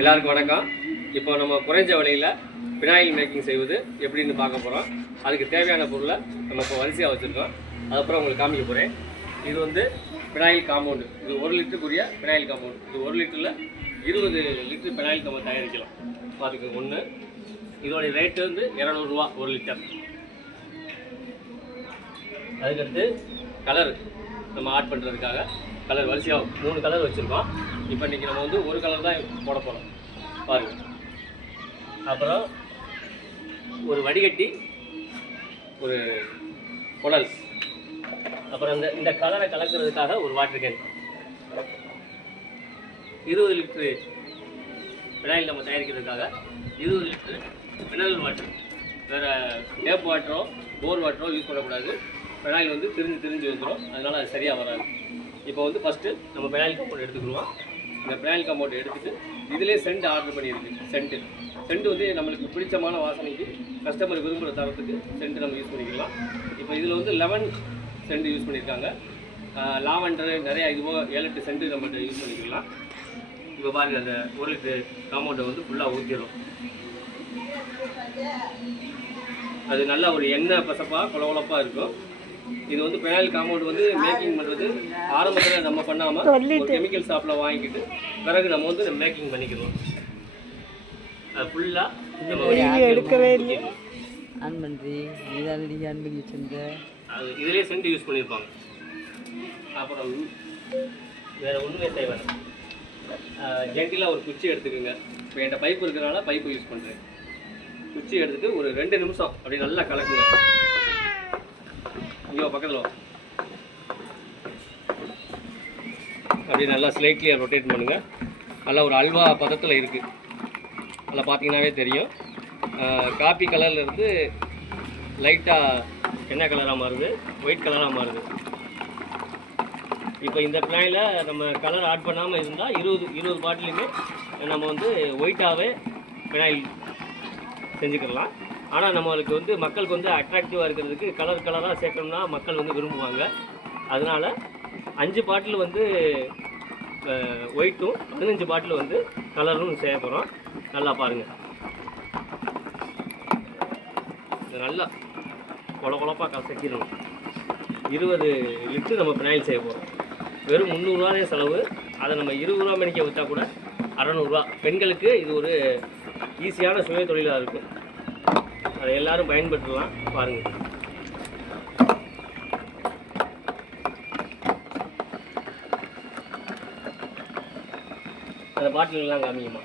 எல்லாருக்கும் வணக்கம். இப்போ நம்ம குறைஞ்ச விலையில் பினாயில் மேக்கிங் செய்வது எப்படின்னு பார்க்க போகிறோம் அதுக்கு தேவையான பொருளை நம்ம இப்போ வரிசையாக வச்சுருக்கோம். அதுக்கப்புறம் உங்களுக்கு காமிக்க போகிறேன் இது வந்து பினாயில் காம்பவுண்டு இது ஒரு லிட்டருக்குரிய பினாயில் காம்பவுண்டு இது ஒரு லிட்டரில் இருபது லிட்டர் பினாயில் நம்ம தயாரிக்கலாம். அதுக்கு ஒன்று இதோடைய ரேட்டு வந்து இரநூறுவா ஒரு லிட்டர். அதுக்கடுத்து கலர் நம்ம ஆட் பண்ணுறதுக்காக கலர் வரிசையாக மூணு கலர் வச்சுருக்கோம். இப்போ இன்றைக்கி நம்ம வந்து ஒரு கலர் தான் போட போகிறோம் பாருங்கள் அப்புறம் ஒரு வடிகட்டி ஒரு குழல். அப்புறம் இந்த இந்த கலரை கலக்கிறதுக்காக ஒரு வாட்டர் கேன் இருபது லிட்ரு வினாயில் நம்ம தயாரிக்கிறதுக்காக இருபது லிட்ரு மினரல் வாட்டர் வேறு டேப் வாட்டரோ போர் வாட்டரோ யூஸ் பண்ணக்கூடாது. பெனாயில் வந்து திரிஞ்சு திரிஞ்சு வந்துடும் அதனால் அது சரியாக வராது. இப்போ வந்து ஃபஸ்ட்டு நம்ம பெனாயில் காம்பவுண்ட் எடுத்துக்கிடுவோம் இந்த பெனாயில் காம்பவுண்ட் எடுத்துகிட்டு இதிலே சென்ட் ஆர்டர் பண்ணியிருக்கு சென்ட்டு சென்ட் வந்து நம்மளுக்கு பிடிச்சமான வாசனைக்கு கஸ்டமர் விரும்புகிற தரத்துக்கு சென்ட் நம்ம யூஸ் பண்ணிக்கலாம். இப்போ இதில் வந்து லெமன் சென்ட் யூஸ் பண்ணியிருக்காங்க லாவெண்டர் நிறையா இதுவோ ஏழு எட்டு சென்ட் நம்மகிட்ட யூஸ் பண்ணிக்கலாம். இப்போ பாருங்க அந்த ஒரு லிட்டர் காம்பவுண்டை வந்து ஃபுல்லாக ஊற்றிடும் அது நல்ல ஒரு எண்ணெய் பசப்பாக குளகுளப்பாக இருக்கும். இது வந்து பெனாயில் காம்பவுண்ட் வந்து மேக்கிங் பண்ணுறது ஆரம்பத்தில் நம்ம பண்ணாமல் ஒரு கெமிக்கல் ஷாப்பில் வாங்கிக்கிட்டு பிறகு நம்ம வந்து மேக்கிங் பண்ணிக்கிறோம். அது ஃபுல்லாக எடுக்கவே இல்லை ஆன் பண்ணுறி நீதான் நீ ஆன் பண்ணி வச்சிருந்த. அது இதிலே சென்ட் யூஸ் பண்ணியிருப்பாங்க. அப்புறம் வேறு ஒன்றுமே தேவை ஜென்டிலாக ஒரு குச்சி எடுத்துக்கோங்க. இப்போ என்கிட்ட பைப் இருக்கிறனால பைப்பு யூஸ் பண்ணுறேன் குச்சி எடுத்துட்டு ஒரு ரெண்டு நிமிஷம் அப்படி நல்லா கலக்குங்க. ஐயோ பக்கத்தில் வா. அப்படியே நல்லா ஸ்லைட்லியாக ரொட்டேட் பண்ணுங்கள் நல்லா ஒரு அல்வா பதத்தில் இருக்குது நல்லா பார்த்தீங்கன்னாவே தெரியும். காப்பி கலரில் இருந்து லைட்டாக என்ன கலராக மாறுது? ஒயிட் கலராக மாறுது. இப்போ இந்த பிளானில் நம்ம கலர் ஆட் பண்ணாமல் இருந்தால் இருபது இருபது பாட்டிலுமே நம்ம வந்து ஒயிட்டாகவே பினாயில் செஞ்சுக்கிடலாம். ஆனால் நம்மளுக்கு வந்து மக்களுக்கு வந்து அட்ராக்டிவாக இருக்கிறதுக்கு கலர் கலராக சேர்க்கணும்னா மக்கள் வந்து விரும்புவாங்க. அதனால் அஞ்சு பாட்டில் வந்து ஒயிட்டும் பதினஞ்சு பாட்டில் வந்து கலரும் சேர்க்க போகிறோம் நல்லா பாருங்கள் நல்லா கொல கொலப்பாக கசக்கிடணும். இருபது லிட்டர் நம்ம பினாயில் செய்ய போகிறோம் வெறும் முந்நூறுரூவாதே செலவு. அதை நம்ம இருபது ரூபா மணிக்க விற்றா கூட அறநூறுவா பெண்களுக்கு இது ஒரு ஈஸியான சுய தொழிலாக இருக்கும். அதை எல்லாரும் பயன்படுத்தலாம். பாருங்கள் அந்த பாட்டிலெலாம் காமிக்குமா?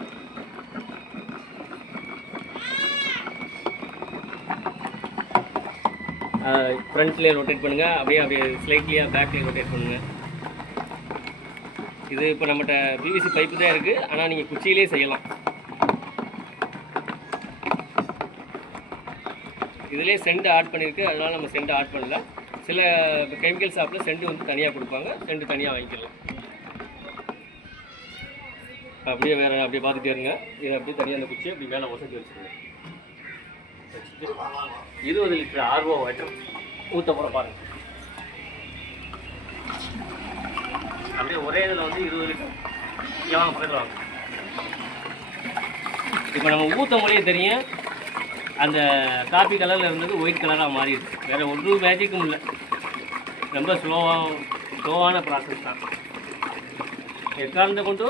ஃப்ரண்ட்லேயே ரொட்டேட் பண்ணுங்கள் அப்படியே அப்படியே ஸ்லைட்லியாக பேக்லேயே ரொட்டேட் பண்ணுங்கள் இது இப்போ நம்மகிட்ட பிவிசி பைப்பு தான் இருக்குது ஆனால் நீங்கள் குச்சியிலே செய்யலாம். இதிலே செண்டு ஆட் பண்ணியிருக்கு அதனால் நம்ம செண்டு ஆட் பண்ணல. சில கெமிக்கல் ஷாப்பில் செண்டு வந்து தனியாக கொடுப்பாங்க. செண்டு தனியாக வாங்கிக்கலாம். அப்படியே வேறு அப்படியே பார்த்துட்டே இருங்க. இதை அப்படியே தனியாக அந்த குச்சியை அப்படி மேலே வசதி வச்சுருங்க வச்சுட்டு இருபது லிட்டர் ஆர்வோ வாட்டர் ஊற்ற போகிற பாருங்கள் அப்படியே ஒரே இதில் வந்து இருபது லிட்டர். இங்கே வாங்க பக்கத்தில் வாங்க. இப்போ நம்ம ஊற்ற மொழியே தெரியும். அந்த காப்பி கலரில் இருந்தது ஒயிட் கலராக மாறிடுச்சு. வேறு ஒன்றும் மேஜிக்கும் இல்லை. ரொம்ப ஸ்லோவாக ஸ்லோவான ப்ராசஸ் தான். எக்காரணத்தை கொண்டு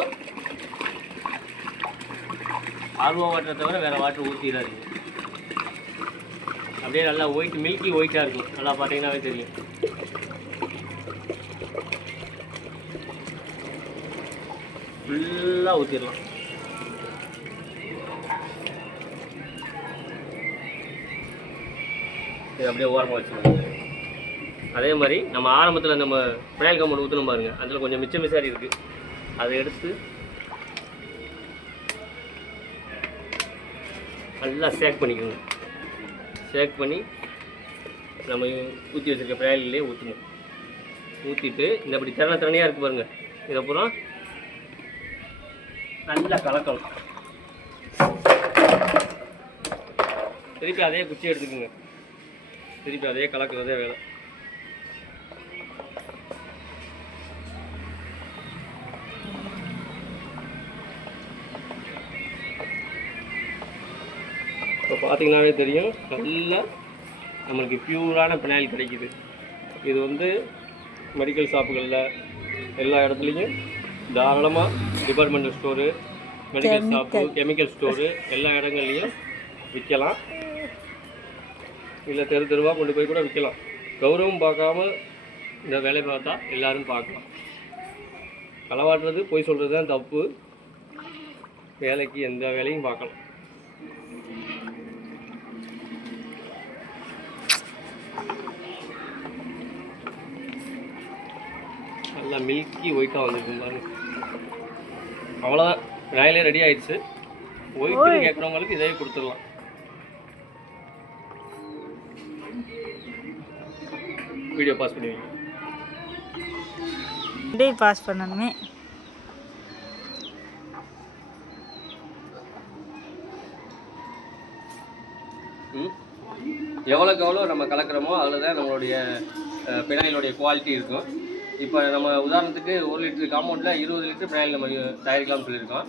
ஆர்வம் வாட்டரை தவிர வேறு வாட்டர் ஊற்றிடாது அப்படியே நல்லா ஒயிட் மில்கி ஒயிட்டாக இருக்கும். நல்லா பார்த்தீங்கன்னாவே தெரியும். ஃபுல்லாக ஊற்றிடலாம் இது அப்படியே ஓரமாக வச்சுக்கணும் அதே மாதிரி நம்ம ஆரம்பத்தில் நம்ம பினாயில் கம்பௌண்ட் ஊற்றணும் பாருங்க. அதில் கொஞ்சம் மிச்சம் மிசாரி இருக்குது அதை எடுத்து நல்லா சேக் பண்ணிக்கோங்க. சேக் பண்ணி நம்ம ஊற்றி வச்சுருக்க பினாயிலே ஊற்றணும் ஊற்றிட்டு இந்த அப்படி திறன திறனையாக இருக்குது பாருங்கள் இதுக்கப்புறம் நல்லா கலக்கணும். திருப்பி அதே குச்சி எடுத்துக்கோங்க. திருப்பி அதே கலக்கிறதே வேலை. இப்போ பார்த்தீங்கன்னாவே தெரியும் நல்லா நம்மளுக்கு பியூரான பினாயில் கிடைக்குது. இது வந்து மெடிக்கல் ஷாப்புகளில் எல்லா இடத்துலையும் தாராளமாக departmental store medical shop chemical store எல்லா இடங்கள்லையும் விற்கலாம். இல்லை தெரு தெருவாக கொண்டு போய் கூட விற்கலாம் கௌரவம் பார்க்காம இந்த வேலை பார்த்தா எல்லாரும் பார்க்கலாம். களவாட்டுறது போய் சொல்கிறது தான் தப்பு. வேலைக்கு எந்த வேலையும் பார்க்கலாம். நல்லா மில்கி ஒயிட்டாக வந்துருக்கு பாருங்க. அவ்வளோதான் விநாயகலே ரெடி ஆயிடுச்சு. ஒயிட்டுன்னு கேட்குறவங்களுக்கு இதே கொடுத்துடலாம். வீடியோ பாஸ் பண்ணுவீங்க டே பாஸ் பண்ணணுமே. எவ்வளோக்கு எவ்வளோ நம்ம கலக்கிறோமோ அதில் தான் நம்மளுடைய பினாயிலுடைய குவாலிட்டி இருக்கும். இப்போ நம்ம உதாரணத்துக்கு ஒரு லிட்டர் காம்பவுண்டில் இருபது லிட்டர் பினாயில் நம்ம தயாரிக்கலாம்னு சொல்லியிருக்கோம்.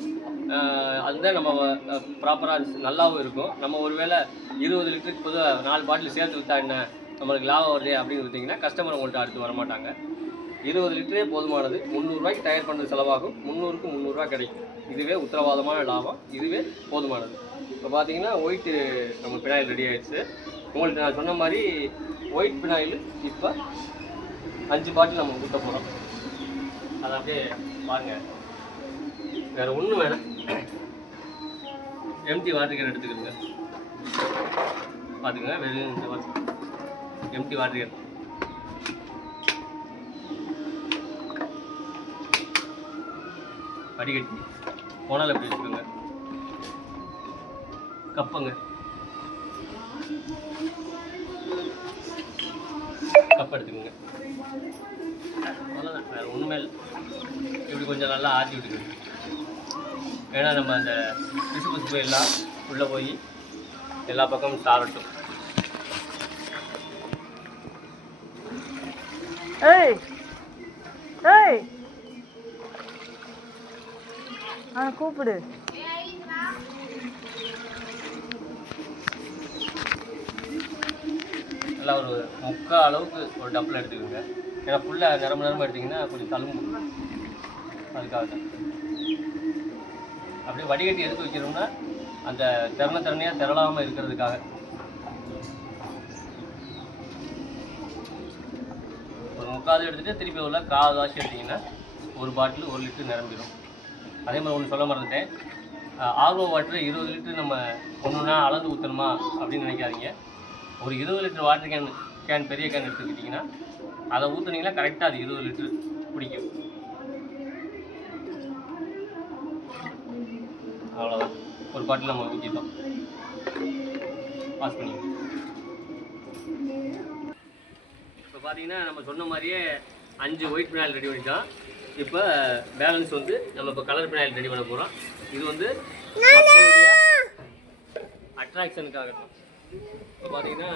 அதுதான் நம்ம ப்ராப்பராக நல்லாவும் இருக்கும். நம்ம ஒருவேளை இருபது லிட்டருக்கு பொதுவாக நாலு பாட்டில் சேர்த்து விற்றா என்ன? நம்மளுக்கு லாபம் வருது அப்படின்னு கொடுத்தீங்கன்னா கஸ்டமர் உங்கள்கிட்ட அடுத்து வரமாட்டாங்க. இருபது லிட்டரே போதுமானது. முந்நூறுரூவாய்க்கு தயார் பண்ணுறது செலவாகும். முந்நூறுக்கு முந்நூறுரூவா கிடைக்கும். இதுவே உத்தரவாதமான லாபம். இதுவே போதுமானது. இப்போ பார்த்தீங்கன்னா ஒயிட்டு நம்ம பினாயில் ரெடி ஆகிடுச்சு உங்களுக்கு நான் சொன்ன மாதிரி ஒயிட் பினாயில் இப்போ அஞ்சு பாட்டில் நம்ம ஊற்ற போகிறோம் அதை அப்படியே பாருங்க. வேறு ஒன்றும் வேணாம். எம்டி வாட்டர் கேன் எடுத்துக்கிறோங்க பார்த்துக்கங்க வெறும் இந்த வாட்டர் எம்டி வாட்டர் கேன் வடிகட்டி கோணல் எப்படி வச்சுக்கோங்க. கப்பங்க. கப் எடுத்துக்கோங்க. அவ்வளோதான் வேறு ஒன்றுமே இல்லை. இப்படி கொஞ்சம் நல்லா ஆற்றி விட்டுக்கோங்க. ஏன்னா நம்ம அந்த பிசு பிசுப்பு எல்லாம் உள்ளே போய் எல்லா பக்கமும் சாரட்டும். ஏய் ஏய் ஆ கூப்பிடு. நல்லா ஒரு முக்கால் அளவுக்கு ஒரு டப்பில் எடுத்துக்கோங்க. ஏன்னா ஃபுல்லாக நிரம்ப நிரம்ப எடுத்திங்கன்னா கொஞ்சம் தழும்பு அதுக்காக தான். அப்படியே வடிகட்டி எடுத்து வைக்கிறோம்னா அந்த திறனை திறனையாக திரளாமல் இருக்கிறதுக்காக. காது எடுத்துகிட்டு திருப்பி உள்ள காது வாசி எடுத்திங்கன்னா ஒரு பாட்டில் ஒரு லிட்டர் நிரம்பிடும் அதே மாதிரி ஒன்று சொல்ல மறந்துட்டேன். ஆர்வோ வாட்டர் இருபது லிட்டர் நம்ம ஒன்றுனா அளந்து ஊற்றணுமா அப்படின்னு நினைக்காதீங்க. ஒரு இருபது லிட்டர் வாட்டர் கேன் கேன் பெரிய கேன் எடுத்துக்கிட்டிங்கன்னா அதை ஊற்றுனீங்கன்னா கரெக்டாக அது இருபது லிட்டர் பிடிக்கும் அவ்வளோதான் ஒரு பாட்டில் நம்ம ஊற்றிட்டோம் பாஸ் பண்ணிக்கலாம் இப்போ பார்த்தீங்கன்னா நம்ம சொன்ன மாதிரியே அஞ்சு ஒயிட் பினாயில் ரெடி பண்ணிட்டோம். இப்போ பேலன்ஸ் வந்து நம்ம இப்போ கலர் பினாயில் ரெடி பண்ண போகிறோம் இது வந்து அட்ராக்ஷனுக்காக இப்போ பார்த்தீங்கன்னா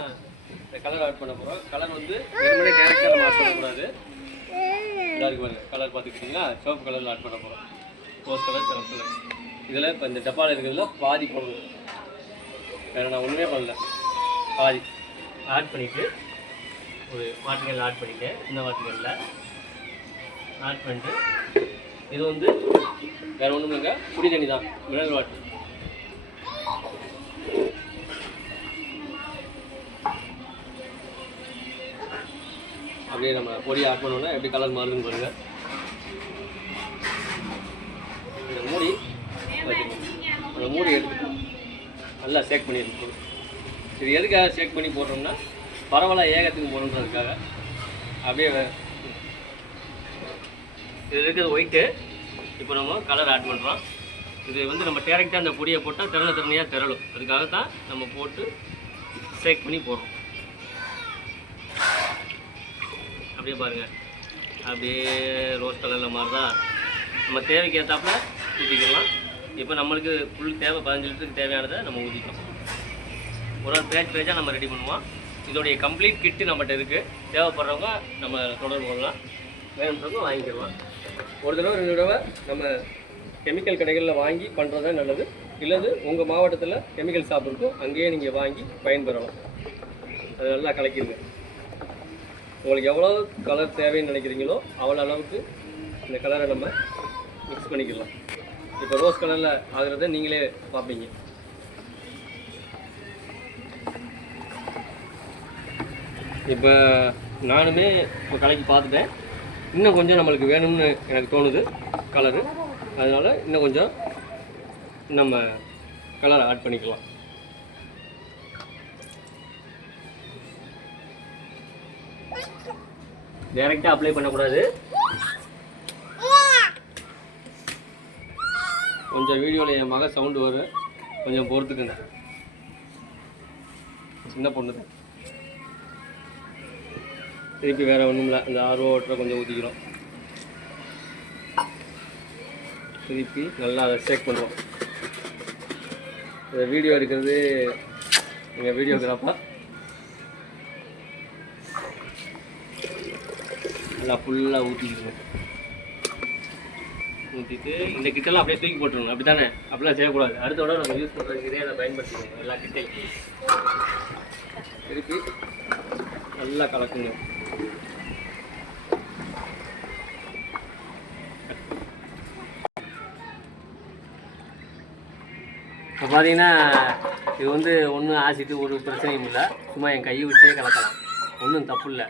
இந்த கலர் ஆட் பண்ண போகிறோம் கலர் வந்து வெறுமனே டேரெக்டாக நம்ம ஆட் பண்ணக்கூடாது இதாக பாருங்க. கலர் பார்த்துக்கிட்டிங்கன்னா சிவப்பு கலரில் ஆட் பண்ண போகிறோம் ரோஸ் கலர் சிவப்பு கலர் இதில் இப்போ இந்த டப்பாவில் இருக்கிறதுல பாதி போடணும் வேறு நான் ஒன்றுமே பண்ணல. பாதி. ஆட் பண்ணிவிட்டு ஒரு வாட்டர்கள் ஆட் பண்ணிட்டேன் இந்த வாட்டர்களில் ஆட் பண்ணிட்டு இது வந்து வேறு ஒன்றும் இல்லைங்க. குடி தண்ணி தான். மினரல் வாட்டர் அப்படியே நம்ம பொடி ஆட் பண்ணோன்னா எப்படி கலர் மாறுதுன்னு பாருங்கள் இந்த மூடி அந்த மூடி எடுத்து நல்லா ஷேக் பண்ணியிருக்கோம் இது எதுக்காக ஷேக் பண்ணி போடுறோம்னா பரவலாக ஏகத்துக்கு போகணுன்றதுக்காக. அப்படியே இது இருக்கிறது ஒயிட்டு இப்போ நம்ம கலர் ஆட் பண்ணுறோம் இது வந்து நம்ம டேரெக்டாக அந்த பொடியை போட்டால் திறன திறனையாக திரளும். அதுக்காக தான் நம்ம போட்டு ஷேக் பண்ணி போடுறோம். அப்படியே பாருங்கள் அப்படியே ரோஸ் கலரில் மாதிரி தான் நம்ம தேவைக்கு ஏற்றாப்புல ஊற்றிக்கலாம் இப்போ நம்மளுக்கு ஃபுல் தேவை பதினஞ்சு லிட்டருக்கு தேவையானதை நம்ம ஊற்றிக்கலாம் ஒரு ஒரு பேஜ் பேஜாக நம்ம ரெடி பண்ணுவோம். இதோடைய கம்ப்ளீட் கிட்டு நம்மகிட்ட இருக்குது தேவைப்படுறவங்க நம்ம தொடர்பு கொள்ளலாம். வேணுன்றவங்க வாங்கிக்கலாம். ஒரு தடவை ரெண்டு தடவை நம்ம கெமிக்கல் கடைகளில் வாங்கி பண்ணுறது தான் நல்லது. இல்லது உங்கள் மாவட்டத்தில் கெமிக்கல் ஷாப் இருக்கும் அங்கேயே நீங்கள் வாங்கி பயன்பெறலாம். அது நல்லா கலக்கிடுங்க. உங்களுக்கு எவ்வளோ கலர் தேவைன்னு நினைக்கிறீங்களோ அவ்வளோ அளவுக்கு இந்த கலரை நம்ம மிக்ஸ் பண்ணிக்கலாம். இப்போ ரோஸ் கலரில் ஆகிறத நீங்களே பார்ப்பீங்க. இப்போ நானுமே இப்போ கலைக்கு பார்த்துட்டேன். இன்னும் கொஞ்சம் நம்மளுக்கு வேணும்னு எனக்கு தோணுது கலரு அதனால் இன்னும் கொஞ்சம் நம்ம கலரை ஆட் பண்ணிக்கலாம். டைரெக்டாக அப்ளை பண்ணக்கூடாது. கொஞ்சம் வீடியோவில் என் மக சவுண்டு வரும். கொஞ்சம் பொறுத்துக்குங்க. சின்ன பொண்ணு தான் திருப்பி வேறு ஒன்றும் இல்லை இந்த ஆர்வ ஓட்டரை கொஞ்சம் ஊற்றிக்கிறோம் திருப்பி நல்லா அதை ஷேக் பண்ணுறோம் இந்த வீடியோ எடுக்கிறது எங்கள் வீடியோகிராஃபா நல்லா ஃபுல்லாக ஊற்றிக்கிறோம் ஊற்றிட்டு இந்த கிட்டெல்லாம் அப்படியே தூக்கி போட்டுருணும் அப்படி தானே அப்படிலாம் செய்யக்கூடாது. அடுத்த விட நம்ம யூஸ் பண்ணுறதுக்கு இதே அதை பயன்படுத்திக்கணும் எல்லா கிட்டையும். திருப்பி நல்லா கலக்குங்க. பார்த்தீங்கன்னா இது வந்து ஒன்றும் ஆசிட்டு ஒரு பிரச்சனையும் இல்லை. சும்மா என் கையை வச்சே கலக்கலாம். ஒன்றும் தப்பு இல்லை.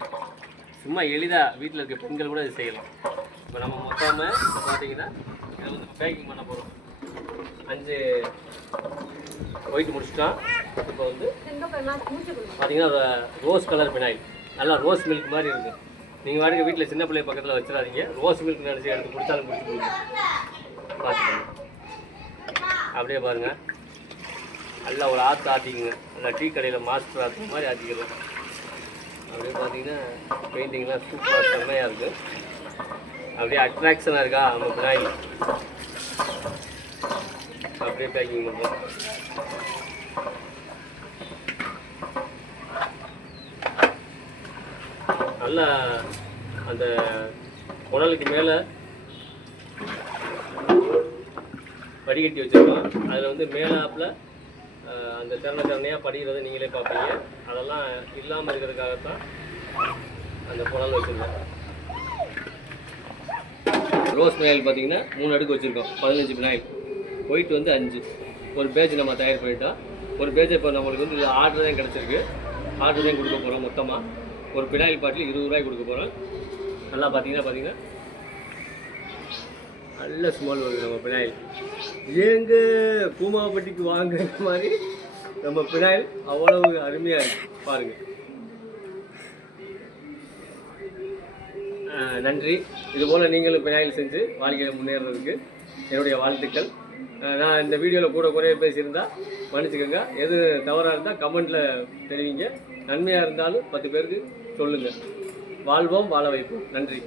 சும்மா எளிதாக வீட்டில் இருக்க பெண்கள் கூட இது செய்யலாம். இப்போ நம்ம மொத்தமாக பார்த்தீங்கன்னா இதை வந்து பேக்கிங் பண்ண போகிறோம் அஞ்சு ஒயிட் முடிச்சிட்டோம். இப்போ வந்து பார்த்தீங்கன்னா ரோஸ் கலர் பினாயில் நல்லா ரோஸ் மில்க் மாதிரி இருக்குது நீங்கள் வாடகை வீட்டில் சின்ன பிள்ளை பக்கத்தில் வச்சிடாதீங்க. ரோஸ் மில்க் நினச்சி எடுத்து கொடுத்தாலும் குடிச்சு கொடுங்க. பார்த்துக்கோங்க அப்படியே பாருங்கள் நல்லா ஒரு ஆற்று ஆற்றிக்குங்க நல்லா டீ கடையில் மாஸ்டர் ஆற்று மாதிரி ஆட்டிக்கலாம் அப்படியே பார்த்தீங்கன்னா பெயிண்டிங்லாம் சூப்பராக செம்மையாக இருக்குது அப்படியே அட்ராக்ஷனாக இருக்கா? நம்ம பினாயில் அப்படியே பேக்கிங் பண்ணுறோம் நல்லா அந்த குடலுக்கு மேலே வடிகட்டி வச்சுருக்கோம். அதில் வந்து மேலாப்பில் அந்த திறனை திறனையாக படிக்கிறத நீங்களே பார்ப்பீங்க. அதெல்லாம் இல்லாமல் இருக்கிறதுக்காகத்தான் அந்த குடல் வச்சுருக்கோம் ரோஸ் மினாயில் பார்த்தீங்கன்னா மூணு அடுக்கு வச்சுருக்கோம். பதினஞ்சு மினாயில் ஒயிட் வந்து அஞ்சு. ஒரு பேஜ் நம்ம தயார் பண்ணிட்டோம் ஒரு பேஜ் இப்போ நம்மளுக்கு வந்து ஆர்டர் தான் கிடச்சிருக்கு. ஆர்டர் தான் கொடுக்க போகிறோம் மொத்தமாக ஒரு பினாயில் பாட்டில் இருபது ரூபாய் கொடுக்க போகிறோம் நல்லா பார்த்தீங்கன்னா பார்த்தீங்கன்னா நல்ல ஸ்மெல் வருது நம்ம பினாயில் ஏங்க கூமாப்பட்டிக்கு வாங்குற மாதிரி நம்ம பினாயில் அவ்வளவு அருமையாக இருக்கு. பாருங்கள் நன்றி. இதுபோல் நீங்களும் பினாயில் செஞ்சு வாழ்க்கையில் முன்னேறதுக்கு என்னுடைய வாழ்த்துக்கள். நான் இந்த வீடியோவில் கூட குறைய பேசியிருந்தால் மன்னிச்சுக்கோங்க. எது தவறாக இருந்தால் கமெண்ட்டில் தெரிவிங்க. நன்மையாக இருந்தாலும் பத்து பேருக்கு சொல்லுங்கள் வாழ்வோம் வாழ வைப்போம். நன்றி.